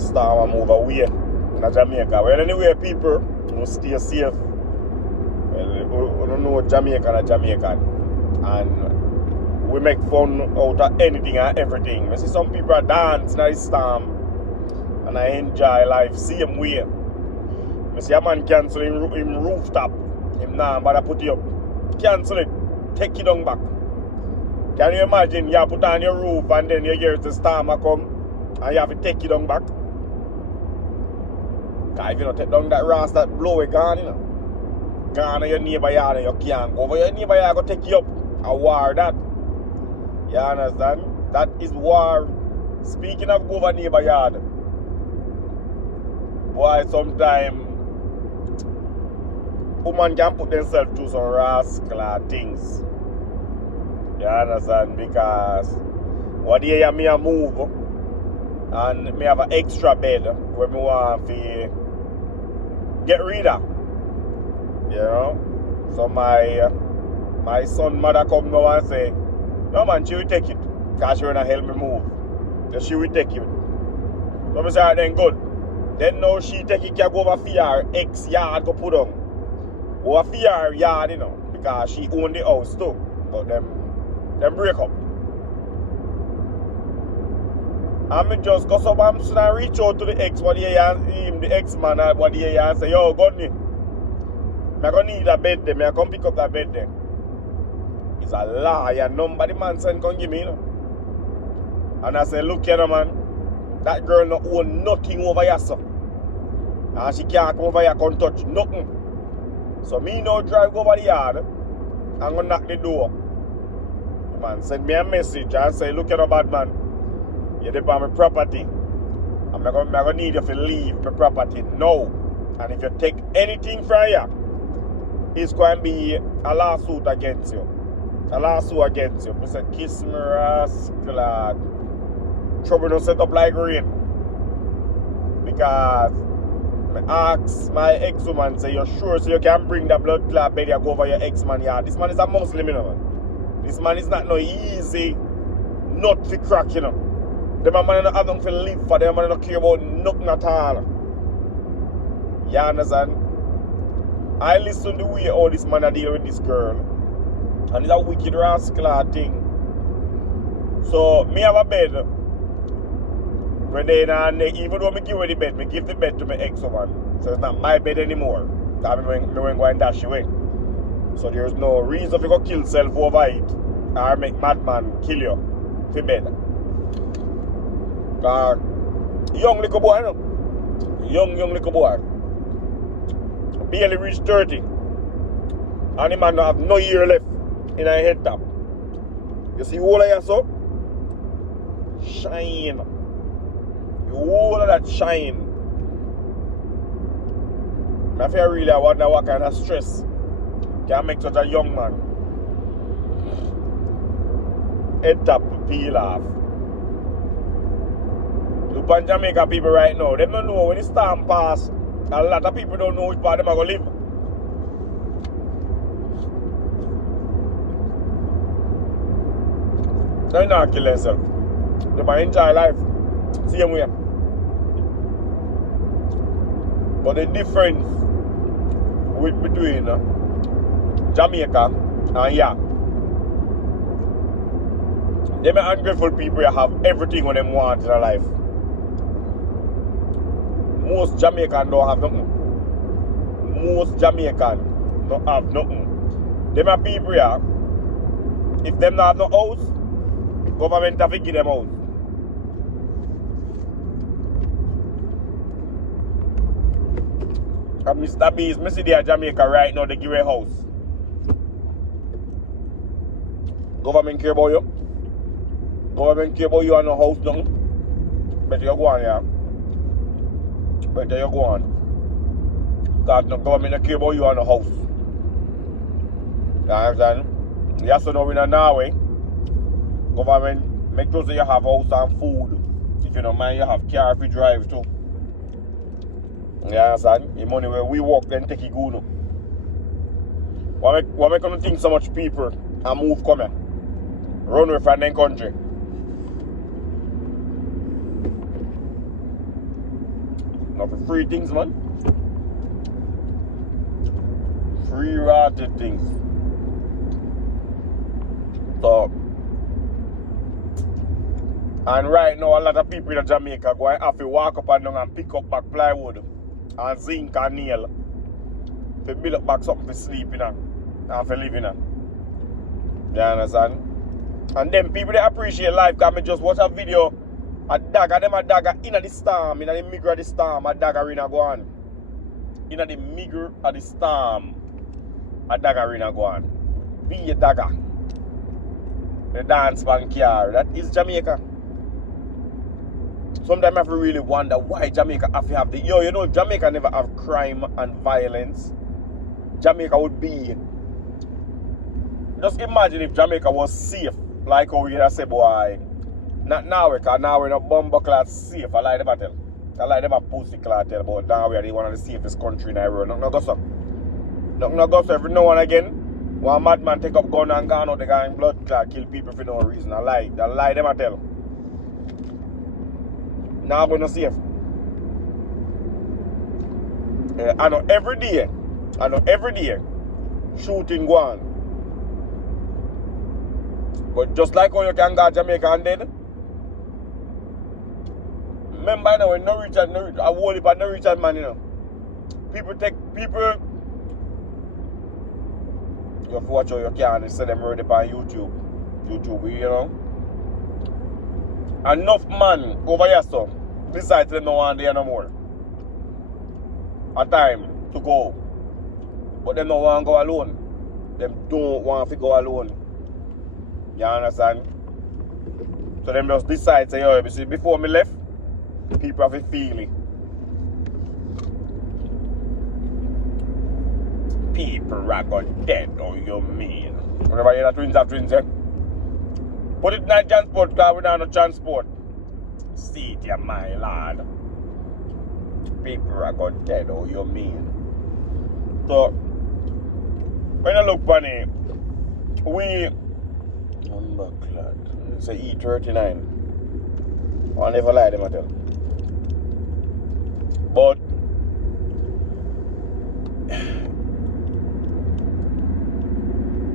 storm and move away in Jamaica. Well, anyway, people will stay safe. Well, we don't know Jamaican and Jamaican. And we make fun out of anything and everything. I see some people are dancing in the storm and I enjoy life same way. I see a man cancel him rooftop. Him now, but I put you up. Cancel it. Take it down back. Can you imagine you put on your roof and then you hear the storm come and you have to take it down back? Because if you don't take down that rust that blow it gone, you know. Gone to your neighbor yard and you can't go over your neighbor yard go take you up. A war that. You understand? That is war. Speaking of go over neighbor yard. Boy, sometimes woman can put themselves through some rascal things. You understand? Because one day me a move and me have an extra bed where me want to get rid of. You know? So my son mother come now and say, no man, she will take it. Because she will not help me move. So she will take it. So I say, then good. Then now she take it, can go over for her ex yard go put on. Over for her yard, you know. Because she own the house too. But them break up. And me just go so I'm soon and reach out to the ex, what the ex-man, what the and say, yo, Godney, I'm going to need a bed there, I'm going to pick up that bed there. It's a lie, and nobody man son can give me, you know. And I say, look here, man, that girl not own nothing over here, sir. And she can't come over here, can't touch nothing. So me now drive over the yard, I'm going to knock the door. Man, send me a message and say, look at a bad man. You're there on my property. I'm going to need you to leave my property now. And if you take anything from here, it's going to be a lawsuit against you. A lawsuit against you. I say, kiss me, rascal. Trouble don't set up like rain. Because I asked my ex-woman, say, you're sure so you can bring the blood clot bed and go over your ex-man yard? This man is a Muslim, you know, man. This man is not no easy nut to crack, you know. The man don't have nothing to live for. The man don't care about nothing at all. You understand? I listen to the way all this man deal with this girl. And it's a wicked rascal thing. So, me have a bed. When they even though I give her the bed, I give the bed to my ex-woman. So it's not my bed anymore. Because I won't go and dash away. So there's no reason for you to kill yourself over it or make madman kill you for bed. Young little boy, no? Young little boy. Barely reached 30. And the man don't have no year left in a head top. You see all of you so? Shine. All of that shine. I feel really wonder what kind of stress can make such a young man head top peel off. Look at Jamaica people right now, they don't know when the storm pass, a lot of people don't know which part of them are going to live. They don't kill themselves. They might enjoy life. Same way. But the difference between Jamaica and yeah, them ungrateful people have everything what them want in their life. Most Jamaicans don't have nothing. Most Jamaicans don't have nothing. Them are people here, if them not have no house, government have to give them house. And Mr. B is missing there Jamaica right now, they give a house. Government care about you. Government care about you and no house, nothing. Better you go on, yeah. Better you go on. Because no government don't care about you and no house. You understand? You have to know in Norway, government make sure that you have house and food. If you don't mind, you have car if you drive too. You understand? The money where we work then take it good. Why make you think so much people and move come here? Run away from them country. Not for free things, man. Free rotted things. So, and right now, a lot of people in Jamaica go and have to walk up and down and pick up back plywood and zinc and nail to build up back something for sleep in and for living in. You understand? And then people they appreciate life because I just watch a video, a dagger, them a dagger in the storm, in the middle of the storm, a dagger in a go on. In the middle of the storm, a dagger in a go on. Be a dagger. The dance band car, that is Jamaica. Sometimes I really wonder why Jamaica have to have the... Yo, you know, if Jamaica never have crime and violence, Jamaica would be... Just imagine if Jamaica was safe, like how you say, boy. Not now, because now we're in a bomber class safe. I like them a tell. I like them a pussy class tell, but now we are one of the safest country in the world. Nothing no go so. Nothing no go so every now and again. One madman take up gun and gun out the guy in blood clot, kill people for no reason. I lie them a tell. Now we're not safe. I know every day, shooting go on. But just like how you can go to Jamaica and then, remember now when no rich and no rich, I whole heap of no rich man, you know. People, you have to watch how you can and send them already on YouTube, you know. Enough man over here, so besides them no one there no more. A time to go. But them don't want to go alone. Them don't want to go alone. You understand? So them just decide, say, yo, before me left, people have to feel me. People are got dead, oh you mean? Whenever you hear twins, eh? Put it in that transport car, we don't have no transport. See it, yeah, my lad. People are got dead, oh you mean? So, when I look funny, we number clad. It's a E39. I never lie them at all. But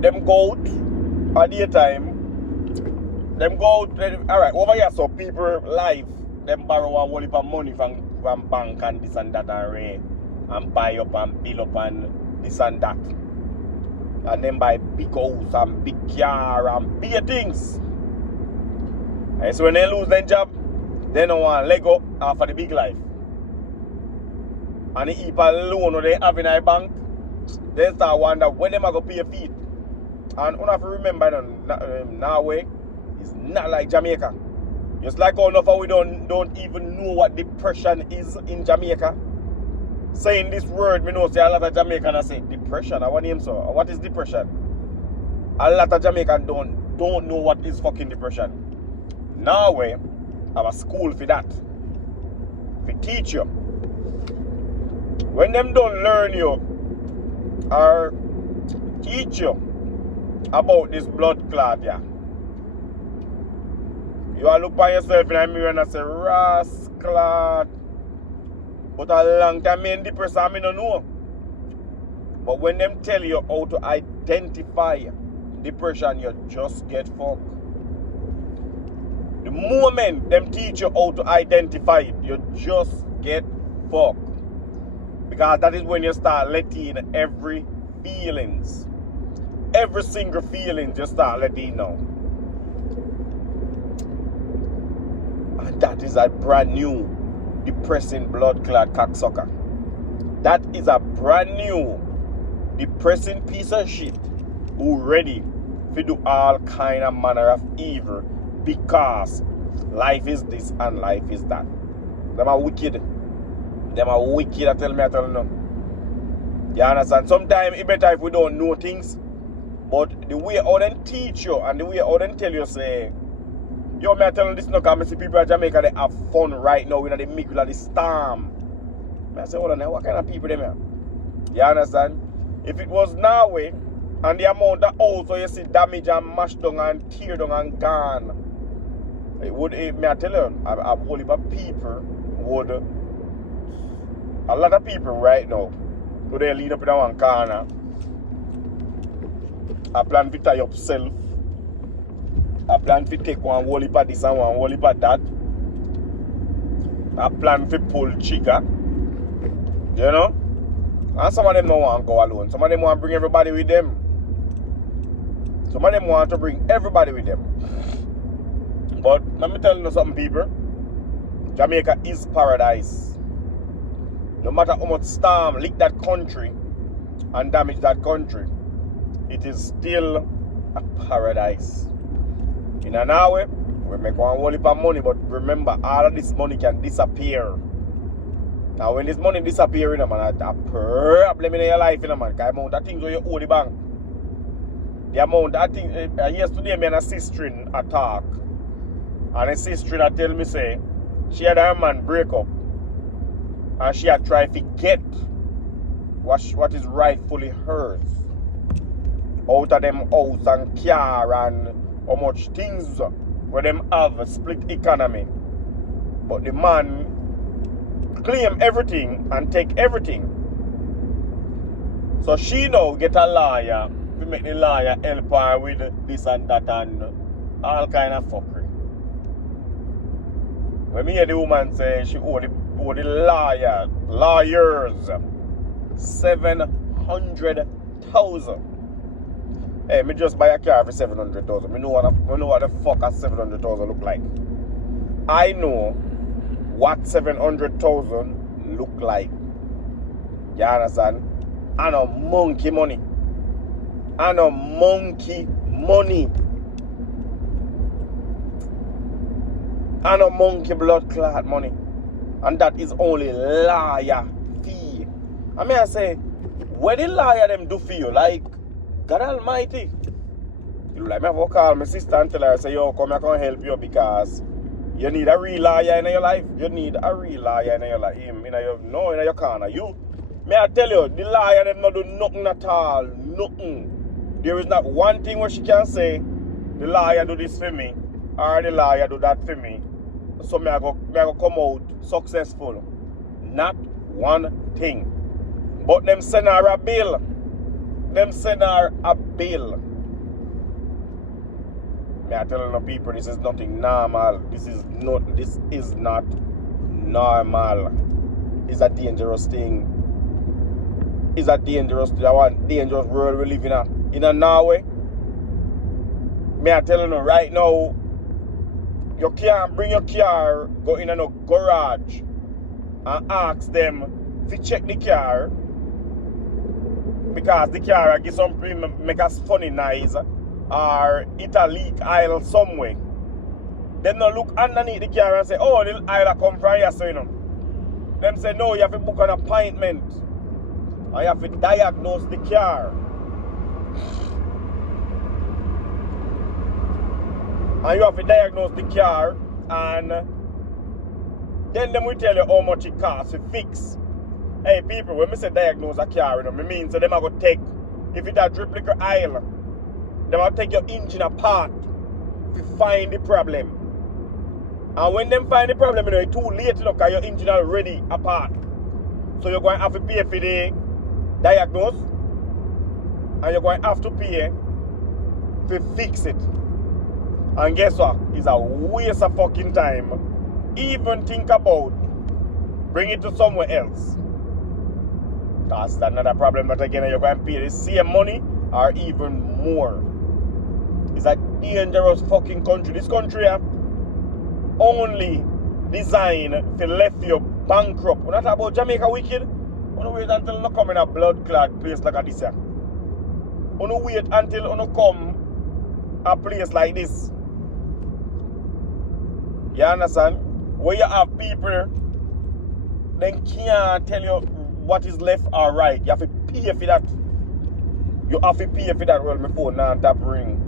them go out at the time. Them go out, alright, over here so people live, them borrow a whole heap of money from bank and this and that and buy up and build up and this and that. And then buy big house and big car and big things. And so when they lose their job, they don't want to leg up after the big life. And the heap of loan they have in a bank, they start wonder when they are going to pay a fee. And you have to remember Norway is not like Jamaica. Just like how enough we don't even know what depression is in Jamaica. Saying this word, me know say a lot of Jamaicans say depression. I want him so. What is depression? A lot of Jamaicans don't know what is fucking depression. Norway have a school for that. For teach you. When them don't learn you or teach you about this blood clot, yeah. You will look by yourself in the mirror and say, rascal. But a long time me in depression, I don't know. But when them tell you how to identify depression, you just get fucked. The moment them teach you how to identify it, you just get fucked. Because that is when you start letting every feelings. Every single feeling just start letting know. And that is a brand new depressing blood clot cocksucker. That is a brand new depressing piece of shit who ready to do all kind of manner of evil because life is this and life is that. Them are wicked. Them are wicked, I tell you no. You understand? Sometimes it's better if we don't know things. But the way how they teach you and the way how they tell you say, yo, me I tell you this no, because I see people in Jamaica, they have fun right now in the middle of the storm. I say, hold on, what kind of people they are? You understand? If it was Norway, and the amount of house so you see damage and mashed down and tear down and gone, it would, me I tell you, a whole heap of people would A lot of people right now, today lean up in one corner, I plan to tie up self, I plan to take one whole heap of this and one whole heap of that, I plan to pull trigger, you know? And some of them don't want to go alone. Some of them want to bring everybody with them. Some of them want to bring everybody with them. But let me tell you something, people. Jamaica is paradise. No matter how much storm lick that country and damage that country, it is still a paradise. In an hour, we make one whole heap of money, but remember, all of this money can disappear. Now, when this money disappears, man, that's a problem in your life, man. Because the amount of things where you owe the bank. The amount of things. Yesterday, me and a sister a talk. And a sister tell me, say, she had her man break up. And she had tried to get what is rightfully hers. Out of them house and car and how much things where them have a split economy. But the man claim everything and take everything. So she now get a lawyer to make the lawyer help her with this and that and all kind of fuckery. When me hear the woman say she owe the lawyers 700,000. Hey, me just buy a car for 700,000. Me know what the fuck a 700,000 look like. I know what 700,000 look like. You understand? And a monkey money. And a monkey money. And a monkey blood clot money. And that is only lawyer fee. I mean, I say, what the lawyer them do for you? Like, God Almighty. You like me have to call my sister and tell her, say, yo, come here, come help you because you need a real lawyer in your life. You need a real lawyer in your life. In your corner. You, may I tell you, the lawyer them not do nothing at all. Nothing. There is not one thing where she can say, the lawyer do this for me, or the lawyer do that for me. So may I go come out successful. Not one thing. But them send her a bill. May I tell you people, this is nothing normal. This is not normal. It's a dangerous thing. It's a dangerous world we live in. In a Norway. May I tell you right now, you can't bring your car, go in a garage and ask them to check the car because the car get something make a funny noise or it a leak aisle somewhere. Then no look underneath the car and say, oh, the aisle come from here, so you know. Them say, no, you have to book an appointment and you have to diagnose the car. And you have to diagnose the car and then them will tell you how much it costs to fix. Hey people, when I say diagnose a car, you know, I mean so them are going to take, if it's a duplicate aisle, them will take your engine apart to find the problem. And when them find the problem, you know, it's too late, you know, because your engine already apart. So you're going to have to pay for the diagnose and you're going to have to pay to fix it. And guess what? It's a waste of fucking time. Even think about bring it to somewhere else. That's another problem that again you're going to pay the same money or even more. It's a dangerous fucking country. This country only designed to left you bankrupt. We're not talking about Jamaica wicked. We're not wait until you come in a blood clot place like this. We're not wait until you come a place like this. You understand? Where you have people, they can't tell you what is left or right. You have to pay for that. You have to pay for that. Well, my phone now tap ring.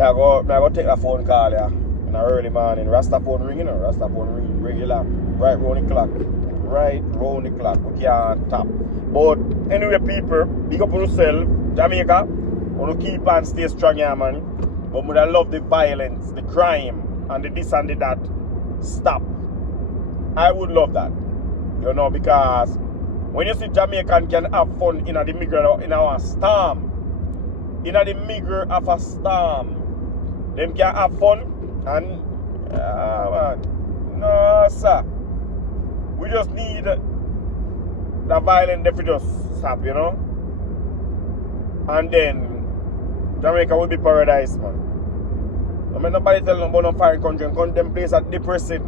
I go take a phone call here in the early morning. Rasta phone ring, you know. Rasta phone ring regular. Right round the clock. Right round the clock. We can't tap. But anyway, people, big up on yourself. Jamaica, want to keep and stay strong, yeah, man. But I love the violence, the crime, and the this and the that. Stop. I would love that. You know, because when you see Jamaican can have fun in the middle in our storm, in the middle of a storm, them can have fun and man, no sir. We just need the violence to just stop, you know. And then Jamaica will be paradise, man. I mean, nobody tell them about no foreign country. Them places are depressing.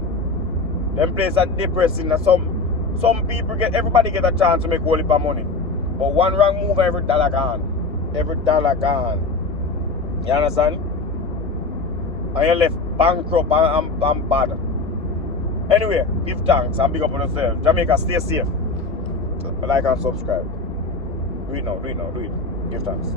Them places are depressing. Some people everybody get a chance to make a whole heap of money. But one wrong move, every dollar gone. Every dollar gone. You understand? And you left bankrupt and bad. Anyway, give thanks and big up on yourself. Jamaica, stay safe. Like and subscribe. Do it now. Give thanks.